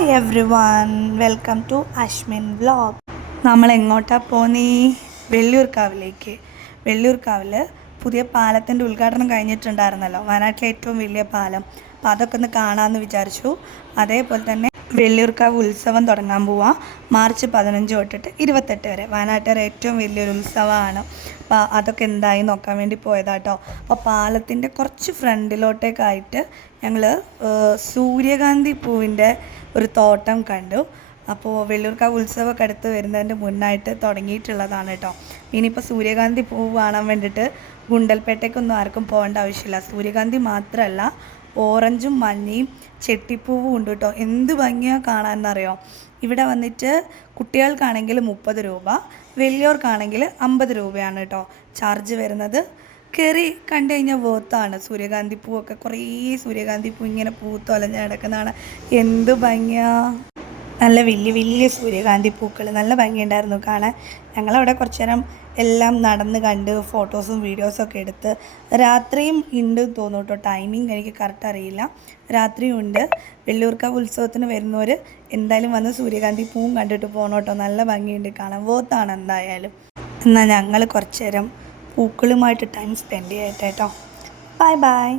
Hi everyone, welcome to Ashmin vlog. നമ്മൾ എങ്ങോട്ടാണ് പോന്നീ? വെള്ളിയൂർക്കാവിലേക്ക്. വെള്ളിയൂർക്കാവിൽ പുതിയ പാലത്തിൻ്റെ ഉദ്ഘാടനം കഴിഞ്ഞിട്ടുണ്ടായിരുന്നല്ലോ, വയനാട്ടിലെ ഏറ്റവും വലിയ പാലം. അപ്പോൾ അതൊക്കെ ഒന്ന് കാണാമെന്ന് വിചാരിച്ചു. അതേപോലെ തന്നെ വെള്ളിയൂർക്കാവ് ഉത്സവം തുടങ്ങാൻ പോവാം. മാർച്ച് 15 തൊട്ടിട്ട് 28 വരെ വയനാട്ടിലെ ഏറ്റവും വലിയൊരു ഉത്സവമാണ്. അപ്പോൾ അതൊക്കെ എന്തായി നോക്കാൻ വേണ്ടി പോയതാട്ടോ. അപ്പോൾ പാലത്തിൻ്റെ കുറച്ച് ഫ്രണ്ടിലോട്ടേക്കായിട്ട് ഞങ്ങൾ സൂര്യകാന്തി പൂവിൻ്റെ ഒരു തോട്ടം കണ്ടു. അപ്പോൾ വെള്ളിയൂർക്കാവ് ഉത്സവമൊക്കെ അടുത്ത് വരുന്നതിൻ്റെ മുന്നായിട്ട് തുടങ്ങിയിട്ടുള്ളതാണ് കേട്ടോ. ഇനിയിപ്പോൾ സൂര്യകാന്തി പൂവ് കാണാൻ വേണ്ടിയിട്ട് ഗുണ്ടൽപേട്ടയ്ക്കൊന്നും ആർക്കും പോകേണ്ട ആവശ്യമില്ല. സൂര്യകാന്തി മാത്രമല്ല, ഓറഞ്ചും മഞ്ഞയും ചെട്ടിപ്പൂവും ഉണ്ട് കേട്ടോ. എന്ത് ഭംഗിയാണ് കാണാമെന്നറിയോ. ഇവിടെ വന്നിട്ട് കുട്ടികൾക്കാണെങ്കിൽ 30 രൂപ, വലിയവർക്കാണെങ്കിൽ 50 രൂപയാണ് കേട്ടോ ചാർജ് വരുന്നത്. കയറി കണ്ടു കഴിഞ്ഞാൽ വേർത്താണ്. സൂര്യകാന്തി പൂവൊക്കെ കുറേ സൂര്യകാന്തി പൂ ഇങ്ങനെ പൂത്തൊലഞ്ഞ് കിടക്കുന്നതാണ്. എന്ത് ഭംഗിയാണ്. നല്ല വലിയ വലിയ സൂര്യകാന്തി പൂക്കൾ, നല്ല ഭംഗിയുണ്ടായിരുന്നു കാണാൻ. ഞങ്ങളവിടെ കുറച്ച് നേരം എല്ലാം നടന്ന് കണ്ട് ഫോട്ടോസും വീഡിയോസും ഒക്കെ എടുത്ത്. രാത്രിയും ഉണ്ട് തോന്നുന്നു കേട്ടോ, ടൈമിങ് എനിക്ക് കറക്റ്റ് അറിയില്ല. രാത്രിയും ഉണ്ട്. വെള്ളിയൂർക്കാവ് ഉത്സവത്തിന് വരുന്നവർ എന്തായാലും വന്ന് സൂര്യകാന്തി പൂവും കണ്ടിട്ട് പോകണം കേട്ടോ. നല്ല ഭംഗിയുണ്ട് കാണാൻ, വേർത്താണ് എന്തായാലും. എന്നാൽ ഞങ്ങൾ കുറച്ച് നേരം പൂക്കളുമായിട്ട് ടൈം സ്പെൻഡ് ചെയ്യട്ടെ കേട്ടോ. Bye bye.